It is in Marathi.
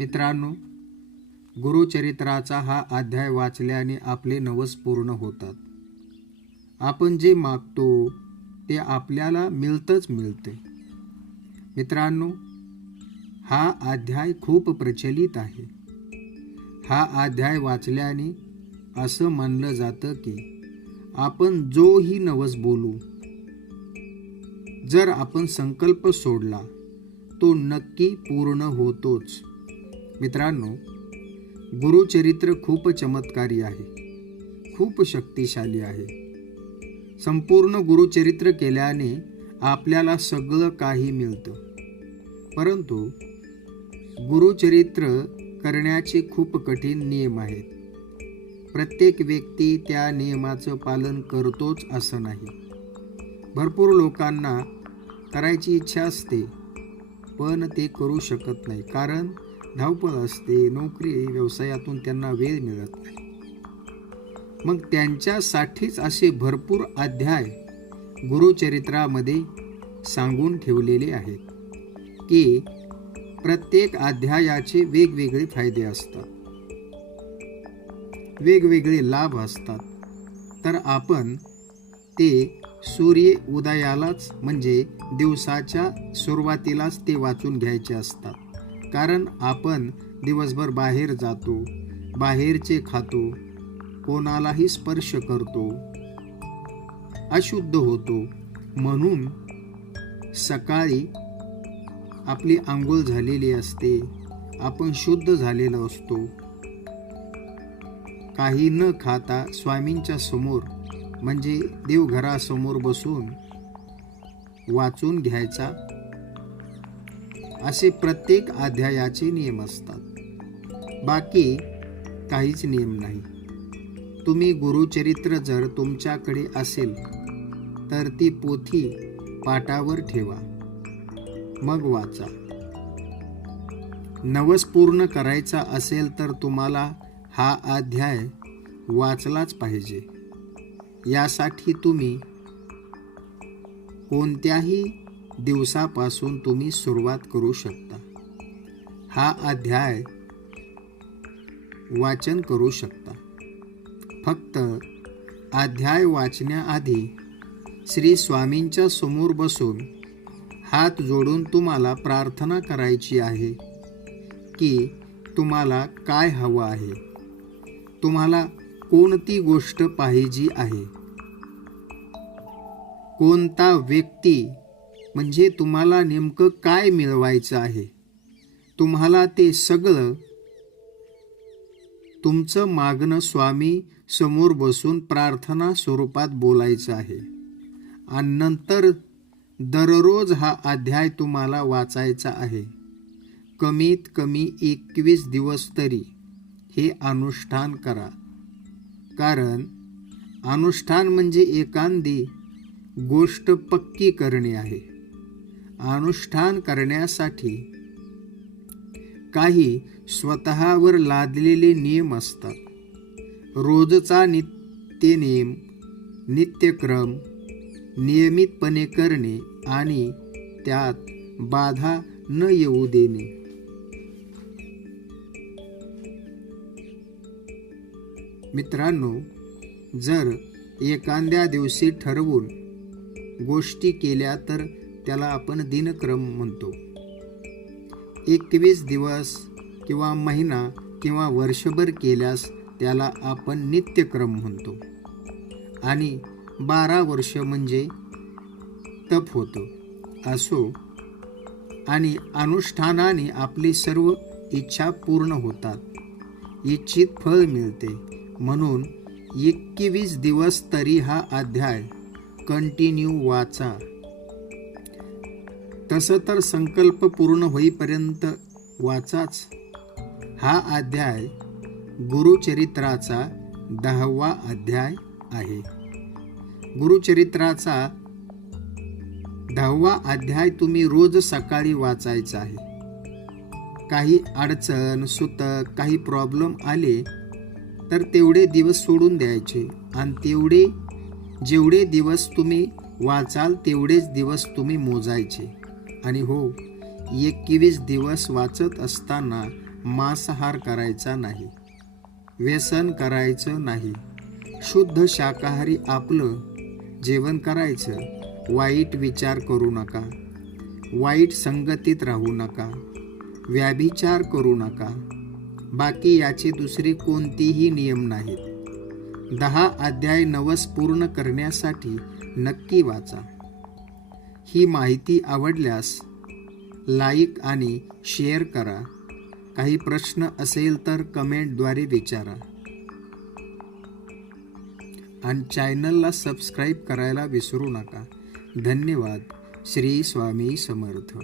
मित्रांनो गुरुचरित्राचा हा अध्याय वाचल्याने आपले नवस पूर्ण होतात. आपण जे मागतो ते आपल्याला मिळतंच मिळते. मित्रांनो हा अध्याय खूप प्रचलित आहे. हा अध्याय वाचल्याने असं मानलं जातं की आपण जोही नवस बोलू. जर आपण संकल्प सोडला तो नक्की पूर्ण होतोच. मित्रांनो गुरुचरित्र खूप चमत्कारी आहे. खूप शक्तिशाली आहे. संपूर्ण गुरुचरित्र केल्याने आपल्याला सगळं काही मिळतं. परंतु गुरुचरित्र करण्याचे खूप कठीण नियम आहेत. प्रत्येक व्यक्ती त्या नियमाचं पालन करतोच असं नाही. भरपूर लोकांना करायची इच्छा असते पण ते करू शकत नाही. कारण धावपळ असते नोकरी व्यवसायातून त्यांना वेळ मिळत नाही. मग त्यांच्यासाठीच असे भरपूर अध्याय गुरुचरित्रामध्ये सांगून ठेवलेले आहेत की प्रत्येक अध्यायाचे वेगवेगळे फायदे असतात. वेगवेगळे लाभ असतात. तर आपण ते सूर्य उदयालाच म्हणजे दिवसाच्या सुरुवातीलाच ते वाचून घ्यायचे असतात. कारण आपण दिवसभर बाहेर जातो बाहेरचे खातो कोणालाही स्पर्श करतो अशुद्ध होतो. म्हणून सकाळी आपली आंघोळ झालेली असते आपण शुद्ध झालेलो असतो. काही न खाता स्वामींच्या समोर म्हणजे देवघरासमोर बसून वाचून घ्यायचा असे प्रत्येक अध्यायाचे नियम असतात. बाकी काहीच नियम नाही. तुम्ही गुरुचरित्र जर तुमच्याकडे असेल तर ती पोथी पाटावर ठेवा. मग वाचा. नवस पूर्ण करायचा असेल तर तुम्हाला हा अध्याय वाचलाच पाहिजे. यासाठी तुम्ही कोणत्याही दिवसापासून तुम्ही सुरुवात करू शकता. हा अध्याय वाचन करू शकता. फक्त अध्याय वाचण्याआधी श्री स्वामींच्या समोर बसून हात जोडून तुम्हाला प्रार्थना करायची आहे की तुम्हाला काय हवं आहे? तुम्हाला कोणती गोष्ट पाहिजे आहे? कोणता व्यक्ती म्हणजे तुम्हाला नेमकं काय मिळवायचं आहे? तुम्हाला ते सगळं तुमचं मागणं स्वामी समोर बसून प्रार्थना स्वरूपात बोलायचं आहे. आणि नंतर दररोज हा अध्याय तुम्हाला वाचायचा आहे. कमीत कमी एकवीस दिवस तरी हे अनुष्ठान करा. कारण अनुष्ठान म्हणजे एखादी गोष्ट पक्की करणे आहे. अनुष्ठान करण्यासाठी. काही स्वतःवर लादलेले नियम असतात. रोजचा नित्य नियम नित्यक्रम नियमितपणे करणे आणि त्यात बाधा न येऊ देणे. मित्रांनो जर एखाद्या दिवशी ठरवून गोष्टी केल्या तर त्याला आपण दिनक्रम म्हणतो. एकवीस दिवस किंवा महिना किंवा वर्षभर केल्यास त्याला आपण नित्यक्रम म्हणतो. आणि बारा वर्ष म्हणजे तप होतं. असो आणि अनुष्ठानाने आपली सर्व इच्छा पूर्ण होतात. इच्छित फळ मिळते. म्हणून एकवीस दिवस तरी हा अध्याय कंटिन्यू वाचा. तसं तर संकल्प पूर्ण होईपर्यंत वाचाच. हा अध्याय गुरुचरित्राचा दहावा अध्याय आहे. गुरुचरित्राचा दहावा अध्याय तुम्ही रोज सकाळी वाचायचा आहे. काही अडचण सुतक काही प्रॉब्लेम आले तर तेवढे दिवस सोडून द्यायचे आणि तेवढे जेवढे दिवस तुम्ही वाचाल तेवढेच दिवस तुम्ही मोजायचे. आणि हो एकवीस दिवस वाचत असताना मांसाहार करायचा नाही व्यसन करायचं नाही. शुद्ध शाकाहारी आपलं जेवण करायचं वाईट विचार करू नका. वाईट संगतीत राहू नका. व्याभिचार करू नका. बाकी याचे दुसरे कोणतेही नियम नाहीत. दहा अध्याय नवस पूर्ण करण्यासाठी नक्की वाचा. ही माहिती आवडल्यास लाईक आणि शेअर करा. काही प्रश्न असेल तर कमेंटद्वारे विचारा. आणि चॅनलला सबस्क्राईब करायला विसरू नका. धन्यवाद. श्री स्वामी समर्थ.